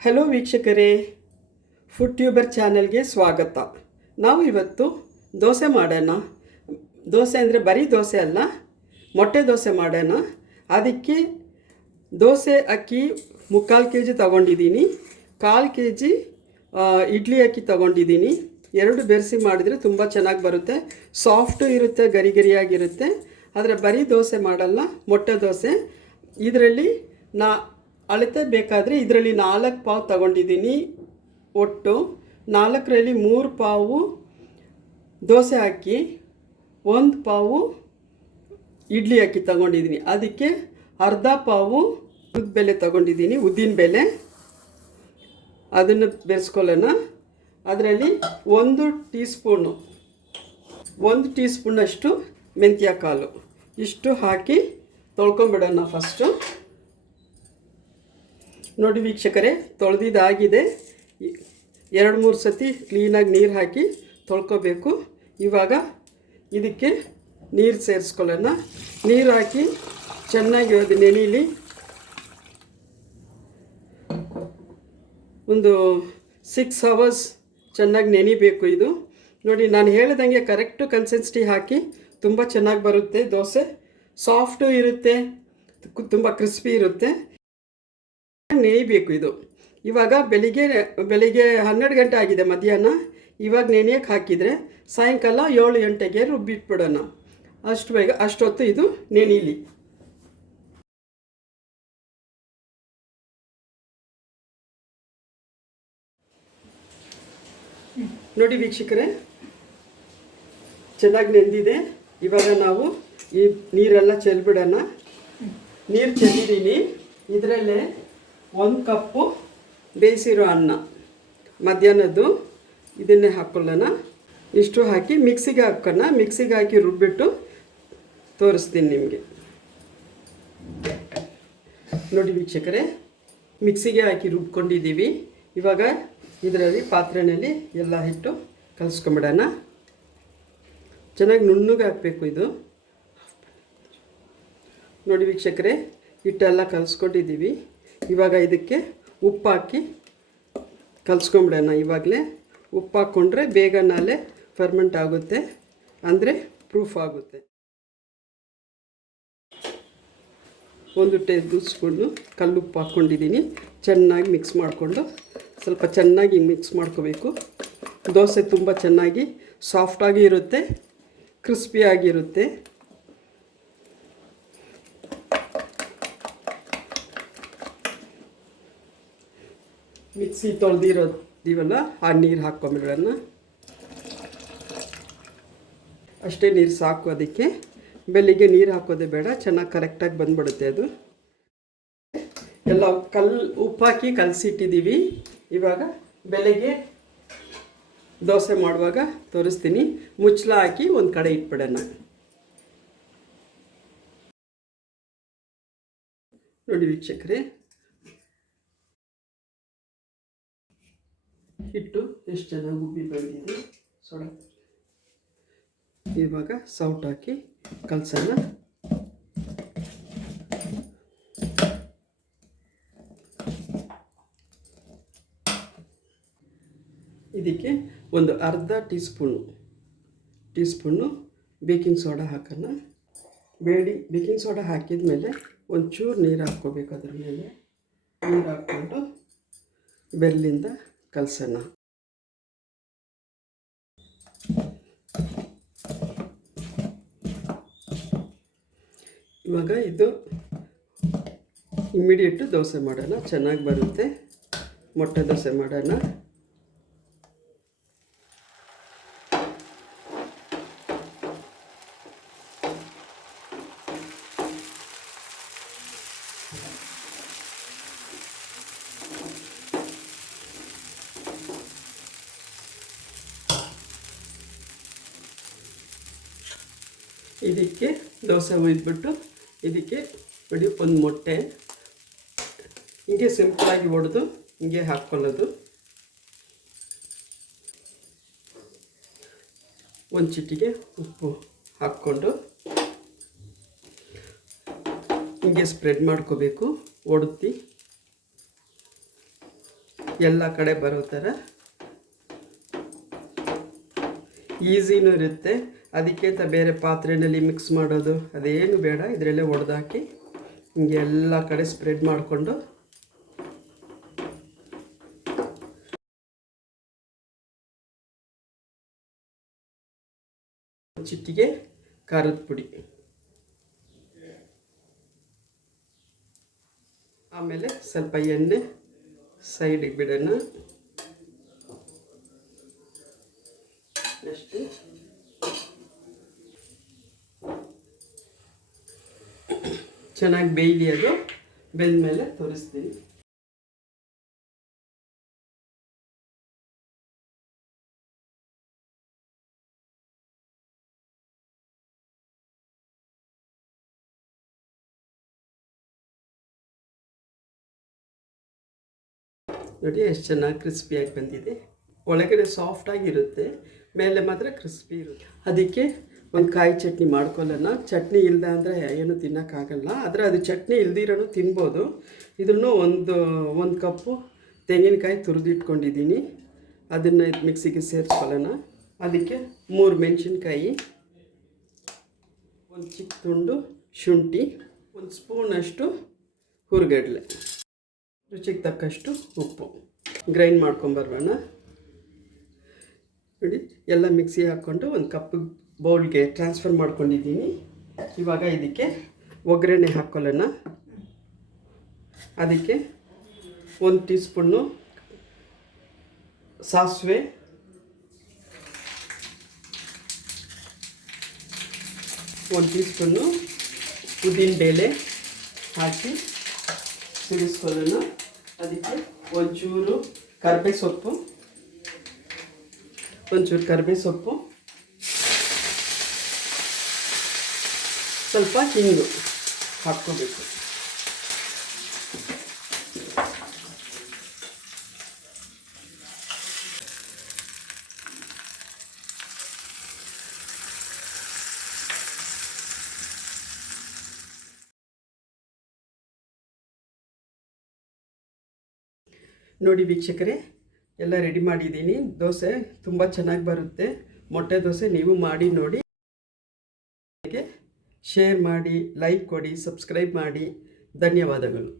Hello ವೀಕ್ಷಕರೇ, food tuber ಚಾನೆಲ್ಗೆ ಸ್ವಾಗತ. ನಾವು ಇವತ್ತು ದೋಸೆ ಮಾಡೋಣ. ದೋಸೆ ಅಂದರೆ ಬರೀ ದೋಸೆ ಅಲ್ಲ, ಮೊಟ್ಟೆ ದೋಸೆ ಮಾಡೋಣ. ಅದಕ್ಕೆ ದೋಸೆ ಅಕ್ಕಿ 3/4 kg ತೊಗೊಂಡಿದ್ದೀನಿ, 1/4 kg ಇಡ್ಲಿ ಅಕ್ಕಿ ತೊಗೊಂಡಿದ್ದೀನಿ. ಎರಡು ಬೆರೆಸಿ ಮಾಡಿದರೆ ತುಂಬ ಚೆನ್ನಾಗಿ ಬರುತ್ತೆ, ಸಾಫ್ಟು ಇರುತ್ತೆ, ಗರಿ ಗರಿಯಾಗಿರುತ್ತೆ. ಆದರೆ ಬರೀ ದೋಸೆ ಮಾಡಲ್ಲ, ಮೊಟ್ಟೆ ದೋಸೆ. ಇದರಲ್ಲಿ ಅಳತೆ ಬೇಕಾದರೆ ಇದರಲ್ಲಿ 4 ಪಾವು ತಗೊಂಡಿದ್ದೀನಿ. ಒಟ್ಟು 4ರಲ್ಲಿ 3 ಪಾವು ದೋಸೆ ಅಕ್ಕಿ, 1 ಪಾವು ಇಡ್ಲಿ ಅಕ್ಕಿ ತಗೊಂಡಿದ್ದೀನಿ. ಅದಕ್ಕೆ ಅರ್ಧ ಪಾವು ಉದ್ದಿನಬೇಳೆ ತಗೊಂಡಿದ್ದೀನಿ, ಉದ್ದಿನಬೇಳೆ. ಅದನ್ನು ಬೆರೆಸ್ಕೊಳ್ಳೋಣ. ಅದರಲ್ಲಿ 1 ಟೀ ಸ್ಪೂನಷ್ಟು ಮೆಂತ್ಯ ಕಾಳು ಇಷ್ಟು ಹಾಕಿ ತೊಳ್ಕೊಂಬಿಡೋಣ ಫಸ್ಟು. ನೋಡಿ ವೀಕ್ಷಕರೇ, ತೊಳೆದಿದ್ದಾಗಿದೆ. 2-3 ಸತಿ ಕ್ಲೀನಾಗಿ ನೀರು ಹಾಕಿ ತೊಳ್ಕೊಬೇಕು. ಇವಾಗ ಇದಕ್ಕೆ ನೀರು ಸೇರಿಸ್ಕೊಳ್ಳೋಣ. ನೀರು ಹಾಕಿ ಚೆನ್ನಾಗಿ ಅದು ನೆನೀಲಿ. ಒಂದು 6 hours ಚೆನ್ನಾಗಿ ನೆನಿಬೇಕು ಇದು. ನೋಡಿ, ನಾನು ಹೇಳಿದಂಗೆ ಕರೆಕ್ಟು ಕನ್ಸಿಸ್ಟೆನ್ಸಿ ಹಾಕಿ ತುಂಬ ಚೆನ್ನಾಗಿ ಬರುತ್ತೆ ದೋಸೆ. ಸಾಫ್ಟು ಇರುತ್ತೆ, ತುಂಬ ಕ್ರಿಸ್ಪಿ ಇರುತ್ತೆ. ನೆನೆಯಬೇಕು ಇದು. ಇವಾಗ ಬೆಳಿಗ್ಗೆ 12 ಗಂಟೆ ಆಗಿದೆ, ಮಧ್ಯಾಹ್ನ. ಇವಾಗ ನೆನೆಯಕ್ಕೆ ಹಾಕಿದರೆ ಸಾಯಂಕಾಲ 7 ಗಂಟೆಗೆ ರುಬ್ಬಿಟ್ಬಿಡೋಣ. ಅಷ್ಟೊತ್ತು ಇದು ನೆನೀಲಿ. ನೋಡಿ ವೀಕ್ಷಕರೇ, ಚೆನ್ನಾಗಿ ನೆಂದಿದೆ. ಇವಾಗ ನಾವು ಈ ನೀರೆಲ್ಲ ಚೆಲ್ಬಿಡೋಣ. ನೀರು ಚೆಲ್ಲಿದ್ದೀನಿ. ಇದರಲ್ಲೇ 1 ಕಪ್ಪು ಬೇಯಿಸಿರೋ ಅನ್ನ, ಮಧ್ಯಾಹ್ನದ್ದು, ಇದನ್ನೇ ಹಾಕ್ಕೊಳ್ಳೋಣ. ಇಷ್ಟು ಹಾಕಿ ಮಿಕ್ಸಿಗೆ ಹಾಕೋಣ. ಮಿಕ್ಸಿಗೆ ಹಾಕಿ ರುಬ್ಬಿಟ್ಟು ತೋರಿಸ್ತೀನಿ ನಿಮಗೆ. ನೋಡಿ ವೀಕ್ಷಕರೇ, ಮಿಕ್ಸಿಗೆ ಹಾಕಿ ರುಬ್ಕೊಂಡಿದ್ದೀವಿ. ಇವಾಗ ಇದರಲ್ಲಿ ಪಾತ್ರೆಯಲ್ಲಿ ಎಲ್ಲ ಹಿಟ್ಟು ಕಲಿಸ್ಕೊಂಬಿಡೋಣ. ಚೆನ್ನಾಗಿ ನುಣ್ಣಗೆ ಹಾಕಬೇಕು ಇದು. ನೋಡಿ ವೀಕ್ಷಕರೇ, ಹಿಟ್ಟೆಲ್ಲ ಕಲಿಸ್ಕೊಂಡಿದ್ದೀವಿ. ಇವಾಗ ಇದಕ್ಕೆ ಉಪ್ಪು ಹಾಕಿ ಕಲಿಸ್ಕೊಂಬಿಡೋಣ. ಇವಾಗಲೇ ಉಪ್ಪು ಹಾಕ್ಕೊಂಡ್ರೆ ಬೇಗ ನಾಳೆ ಫರ್ಮೆಂಟ್ ಆಗುತ್ತೆ, ಅಂದರೆ ಪ್ರೂಫ್ ಆಗುತ್ತೆ. 1 ಟೇಬಲ್ ಸ್ಪೂನು ಕಲ್ಲುಪ್ಪು ಹಾಕ್ಕೊಂಡಿದ್ದೀನಿ. ಚೆನ್ನಾಗಿ ಮಿಕ್ಸ್ ಮಾಡಿಕೊಂಡು ಸ್ವಲ್ಪ ಚೆನ್ನಾಗಿ ಮಿಕ್ಸ್ ಮಾಡ್ಕೋಬೇಕು. ದೋಸೆ ತುಂಬ ಚೆನ್ನಾಗಿ ಸಾಫ್ಟಾಗಿ ಇರುತ್ತೆ, ಕ್ರಿಸ್ಪಿಯಾಗಿರುತ್ತೆ. ಮಿಕ್ಸಿ ತೊಳೆದಿರೋದೀವಲ್ಲ, ಆ ನೀರು ಹಾಕ್ಕೊಂಬಿಡೋಣ. ಅಷ್ಟೇ ನೀರು ಸಾಕು. ಅದಕ್ಕೆ ಬೆಳಿಗ್ಗೆ ನೀರು ಹಾಕೋದೇ ಬೇಡ, ಚೆನ್ನಾಗಿ ಕರೆಕ್ಟಾಗಿ ಬಂದ್ಬಿಡುತ್ತೆ ಅದು. ಎಲ್ಲ ಉಪ್ಪು ಹಾಕಿ ಕಲಸಿಟ್ಟಿದ್ದೀವಿ. ಇವಾಗ ಬೆಳಗ್ಗೆ ದೋಸೆ ಮಾಡುವಾಗ ತೋರಿಸ್ತೀನಿ. ಮುಚ್ಚಳ ಹಾಕಿ ಒಂದು ಕಡೆ ಇಟ್ಬಿಡೋಣ. ನೋಡಿ ವೀಕ್ಷಕರೇ, ಹಿಟ್ಟು ಎಷ್ಟು ಚೆನ್ನಾಗಿ ಉಬ್ಬಿ ಬಂದಿದೆ. ಇವಾಗ ಸೌಟ್ ಹಾಕಿ ಕಲಸೋಣ. ಇದಕ್ಕೆ ಒಂದು ಅರ್ಧ ಟೀ ಸ್ಪೂನು ಬೇಕಿಂಗ್ ಸೋಡಾ ಹಾಕೋಣ. ಬೇಕಿಂಗ್ ಸೋಡಾ ಹಾಕಿದ ಮೇಲೆ ಒಂಚೂರು ನೀರು ಹಾಕ್ಕೋಬೇಕು. ಅದ್ರ ಮೇಲೆ ನೀರು ಹಾಕ್ಕೊಂಡು ಬೆರಳಿಂದ ಕಲಸೋಣ. ಇವಾಗ ಇದು ಇಮ್ಮಿಡಿಯೇಟು ದೋಸೆ ಮಾಡೋಣ. ಚೆನ್ನಾಗಿ ಬರುತ್ತೆ. ಮೊಟ್ಟೆ ದೋಸೆ ಮಾಡೋಣ. ಇದಕ್ಕೆ ದೋಸೆ ಹುಯ್ದ್ಬಿಟ್ಟು ಇದಕ್ಕೆ ನೋಡಿ, ಒಂದು ಮೊಟ್ಟೆ ಹೀಗೆ ಸಿಂಪಲಾಗಿ ಒಡೆದು ಹೀಗೆ ಹಾಕ್ಕೊಳ್ಳೋದು. ಒಂದು ಚಿಟಿಕೆ ಉಪ್ಪು ಹಾಕ್ಕೊಂಡು ಹೀಗೆ ಸ್ಪ್ರೆಡ್ ಮಾಡ್ಕೋಬೇಕು. ಒಡ್ತಿ ಎಲ್ಲ ಕಡೆ ಬರೋ ಥರ ಈಸಿನೂ ಇರುತ್ತೆ. ಅದಕ್ಕೆ ಅಂತ ಬೇರೆ ಪಾತ್ರೆಯಲ್ಲಿ ಮಿಕ್ಸ್ ಮಾಡೋದು ಅದೇನು ಬೇಡ, ಇದರಲ್ಲೇ ಒಡೆದಾಕಿ ಹಿಂಗೆ ಎಲ್ಲ ಕಡೆ ಸ್ಪ್ರೆಡ್ ಮಾಡಿಕೊಂಡು ಚಿಟಿಗೆ ಖಾರದ ಪುಡಿ, ಆಮೇಲೆ ಸ್ವಲ್ಪ ಎಣ್ಣೆ ಸೈಡಿಗೆ ಬಿಡೋಣ. ಅಷ್ಟೇ. ಚೆನ್ನಾಗಿ ಬೇಯಲಿ. ಅದು ಬೆಂದ ಮೇಲೆ ತೋರಿಸ್ತೀನಿ. ನೋಡಿ ಎಷ್ಟು ಚೆನ್ನಾಗಿ ಕ್ರಿಸ್ಪಿಯಾಗಿ ಬಂದಿದೆ. ಒಳಗಡೆ ಸಾಫ್ಟಾಗಿರುತ್ತೆ, ಮೇಲೆ ಮಾತ್ರ ಕ್ರಿಸ್ಪಿ ಇರುತ್ತೆ. ಅದಕ್ಕೆ ಒಂದು ಕಾಯಿ ಚಟ್ನಿ ಮಾಡ್ಕೊಳ್ಳೋಣ. ಚಟ್ನಿ ಇಲ್ಲದ ಅಂದರೆ ಏನು ತಿನ್ನೋಕ್ಕಾಗಲ್ಲ, ಆದರೆ ಅದು ಚಟ್ನಿ ಇಲ್ದಿರೋನು ತಿನ್ಬೋದು. ಇದನ್ನು ಒಂದು ಕಪ್ಪು ತೆಂಗಿನಕಾಯಿ ತುರಿದಿಟ್ಕೊಂಡಿದ್ದೀನಿ, ಅದನ್ನು ಮಿಕ್ಸಿಗೆ ಸೇರಿಸ್ಕೊಳ್ಳೋಣ. ಅದಕ್ಕೆ 3 ಮೆಣಸಿನ್ಕಾಯಿ, ಒಂದು ಚಿಕ್ಕ ತುಂಡು ಶುಂಠಿ, 1 ಸ್ಪೂನಷ್ಟು ಹುರಿಗಡಲೆ, ರುಚಿಗೆ ತಕ್ಕಷ್ಟು ಉಪ್ಪು. ಗ್ರೈಂಡ್ ಮಾಡ್ಕೊಂಬರೋಣ. ನೋಡಿ ಎಲ್ಲ ಮಿಕ್ಸಿ ಹಾಕ್ಕೊಂಡು ಒಂದು ಕಪ್ ಬೌಲ್ಗೆ ಟ್ರಾನ್ಸ್ಫರ್ ಮಾಡ್ಕೊಂಡಿದ್ದೀನಿ. ಇವಾಗ ಇದಕ್ಕೆ ಒಗ್ಗರಣೆ ಹಾಕ್ಕೊಳ್ಳೋಣ. ಅದಕ್ಕೆ 1 ಟೀ ಸ್ಪೂನು ಸಾಸಿವೆ, 1 ಟೀ ಸ್ಪೂನು ಉದ್ದಿನಬೇಳೆ ಹಾಕಿ ಸಿಡಿಸ್ಕೊಳ್ಳೋಣ. ಅದಕ್ಕೆ ಒಂಚೂರು ಕರಿಬೇವು ಸೊಪ್ಪು, ಸ್ವಲ್ಪ ಹಿಂಗು ಹಾಕ್ಕೋಬೇಕು. ನೋಡಿ ವೀಕ್ಷಕರೇ, ಎಲ್ಲ ರೆಡಿ ಮಾಡಿದ್ದೀನಿ. ದೋಸೆ ತುಂಬ ಚೆನ್ನಾಗಿ ಬರುತ್ತೆ. ಮೊಟ್ಟೆ ದೋಸೆ ನೀವು ಮಾಡಿ ನೋಡಿ. ಶೇರ್ ಮಾಡಿ, ಲೈಕ್ ಕೊಡಿ, ಸಬ್ಸ್ಕ್ರೈಬ್ ಮಾಡಿ. ಧನ್ಯವಾದಗಳು.